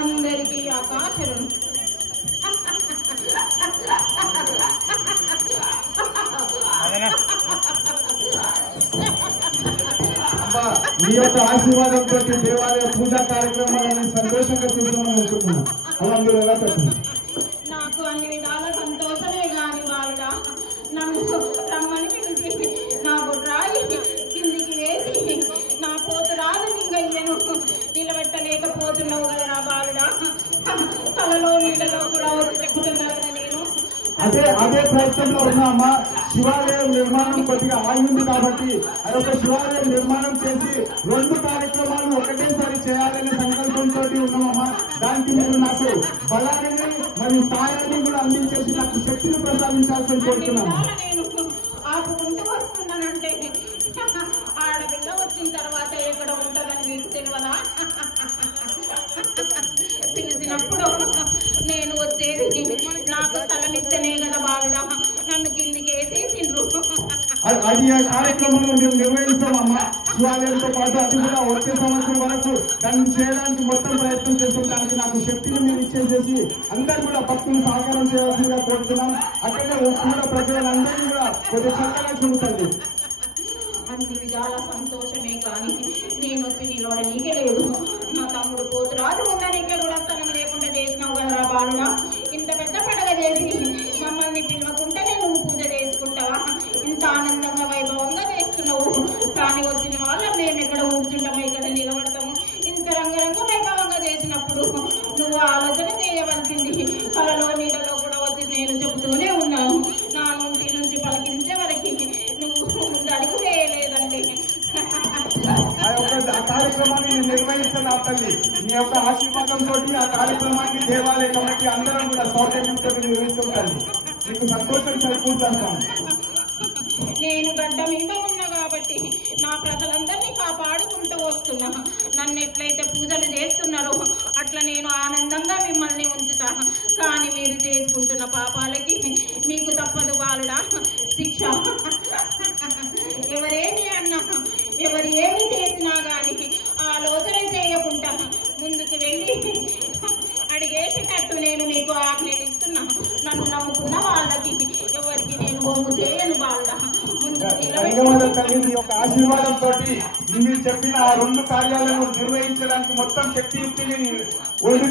అందరికీ ఆకాశరణం. మీ యొక్క ఆశీర్వాదంతో దేవాలయ పూజా కార్యక్రమాలను సంతోషంగా చూద్దామని అనుకుంటున్నాం. అలా మీరు ఎలా చెప్పండి? నాకు అన్ని విధాల సంతోషమే కాని వాళ్ళ నన్ను రమ్మని పిలిచి నా బుర్రాయి కిందికి వేసి నా పోతురాలు నింగయ్యను నిలబెట్టలేకపోతున్నావు కదా నా బాలుడా. తలలో నీళ్ళలో కూడా వచ్చి చెప్పుతున్నారు కదా నేను. అదే ప్రయత్నంలో ఉన్నామా. శివాలయం నిర్మాణం కొద్దిగా ఆగింది కాబట్టి అదొక శివాలయం నిర్మాణం చేసి 2 కార్యక్రమాలు ఒకటేసారి చేయాలనే సంకల్పంతో ఉన్నామమ్మా. దానికి మీరు నాకు బలాన్ని మరియు సాయాన్ని కూడా అందించేసి నాకు శక్తిని ప్రసాదించాల్సి కోరుతున్నాను. నేను ఆపుకుంటూ వస్తున్నానంటే ఆడపిల్ల వచ్చిన తర్వాత ఎక్కడ ఉంటుందని మీకు తెలియదా? పిలిచినప్పుడు నేను వచ్చేది నాకు స్థలం ఇస్తేనే కదా బాలుడా నన్ను కిందికి వేసేసిండ్రు. అది ఆ కార్యక్రమంలో మేము నిర్వహిస్తామమ్మా. శివాలయంతో పాటు అది కూడా వచ్చే సంవత్సరం వరకు దాన్ని చేయడానికి మొత్తం ప్రయత్నం చేస్తుంటానికి నాకు శక్తిని మీరు ఇచ్చేసేసి అందరూ కూడా భక్తులు సహకారం చేయాల్సిందిగా కోరుతున్నాం. అక్కడే కూడా ప్రజలందరినీ కూడా కొద్దిగా చక్కగా చూస్తుంది. అన్ని విధాల సంతోషమే కానీ నేను వచ్చి నిలవడానికే లేదు. నా తమ్ముడు పోతురాజు ఉండడానికే కూడా స్థలం లేకుండా చేసినావు కదరా బాలుడా. ఇంత పెద్ద పండుగ చేసి మమ్మల్ని పిలవకుంటేనే నువ్వు పూజ చేసుకుంటావా? ఇంత ఆనందంగా వైభవంగా చేస్తున్నావు. కానీ వచ్చిన వాళ్ళ మేము ఎక్కడ కూర్చుంటామో ఇక్కడ నిలబడతాము. ఇంత రంగరంగ వైభవంగా చేసినప్పుడు నువ్వు ఆలోచన చేయవలసింది. కలలో నీడలో కూడా వచ్చి నేను చెబుతూనే ఉన్నాను. నా నుంచి పలికించే వరకు నువ్వు ముందు అడుగు వేయలేదండి. ఆ కార్యక్రమాన్ని నేను నిర్వహిస్తున్నా తల్లి. మీ యొక్క ఆశీర్వాదంతో ఆ కార్యక్రమాన్ని దేవాలయ కమిటీ అందరం కూడా సౌజన్యంతో నిర్వహిస్తుంటాను. మీకు సంతోషం సరికూర్చుతాను. నేను గడ్డ మీద ఉన్నా కాబట్టి నా ప్రజలందరినీ కాపాడుకుంటూ వస్తున్నా. నన్ను ఎట్లయితే పూజలు చేస్తున్నారో అట్లా నేను ఆనందంగా మిమ్మల్ని ఉంచుతా. కానీ మీరు చేసుకుంటున్న పాపాలకి మీకు తప్పదు బాలుడా శిక్ష. ఎవరేమి అన్నా ఎవరు ఏమి చేసినా గాని ఆలోచన చేయకుండా ముందుకు వెళ్ళి అడిగేసేటట్టు నేను మీకు ఆజ్ఞనిస్తున్నా. నన్ను నమ్ముకున్న వాళ్ళకి ఎవరికి నేను బొమ్ము చేయను బాలుడా. ధన్యవాదాలు. మీ యొక్క ఆశీర్వాదంతో మీరు చెప్పిన ఆ 2 కార్యాలను నిర్వహించడానికి మొత్తం శక్తి యుక్తిని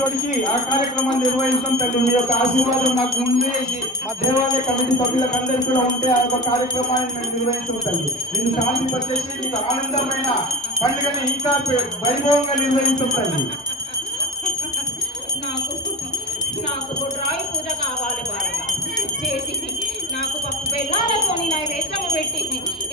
ఒడికి ఆ కార్యక్రమాన్ని నిర్వహించడం తల్లి. మీ యొక్క ఆశీర్వాదం నాకు ఉండేసి మా దేవాలయ కమిటీ సభ్యులకు అందరికీ కూడా ఉంటే ఆ యొక్క కార్యక్రమాన్ని నేను నిర్వహించడం తల్లి. నేను శాంతి పరిచేసి మీకు ఆనందమైన పండుగని ఇంకా వైభవంగా నిర్వహించడం తల్లి. నాకు రాయి పూజ కావాలి బాగా చేసి నాకు పప్పు బెల్లాలతో నైవేద్యం పెట్టి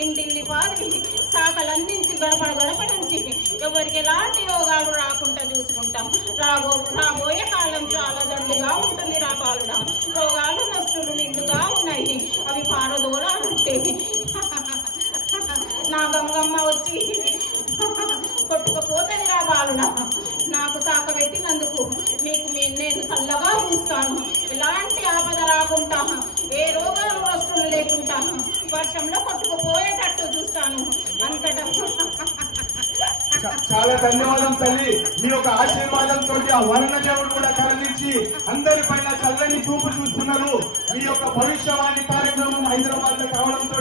ఇంటిల్లి పాది శాఖలందించి గడప నుంచి ఎవరికి ఎలాంటి రోగాలు రాకుండా చూసుకుంటాం. రాబోయే కాలం చాలా దండుగా ఉంటుంది రా బాలుడా. రోగాలు నష్టులు నిండుగా ఉన్నాయి. అవి పారదోలాలంటే నా గంగమ్మ వచ్చి కొట్టుకపోతుంది రా బాలుడా. నాకు శాఖ పెట్టినందుకు మీకు నేను చల్లగా చూస్తాను. ఎలాంటి ఆపద రాకుండా ఏ రోగాలు వస్తువులు లేకుండా వర్షంలో కొట్టుకుపోయేటట్టు చూస్తాను. అంతటా చాలా ధన్యవాదం తల్లి. మీ యొక్క ఆశీర్వాదంతో ఆ వర్ణదేవుడు కూడా కరుణించి అందరి పైన చల్లని చూపు చూస్తున్నారు. మీ యొక్క భవిష్యవాణి కార్యక్రమం హైదరాబాద్ లో కావడంతో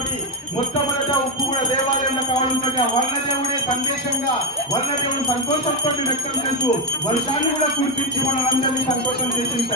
మొట్టమొదట ఉప్పుగూడ దేవాలయంలో కావడంతో ఆ వర్ణదేవుడే సందేశంగా వర్ణదేవుడు సంతోషంతో వ్యక్తం చేస్తూ వర్షాన్ని కూడా కురిపించి మనందరినీ సంతోషం చేసింది.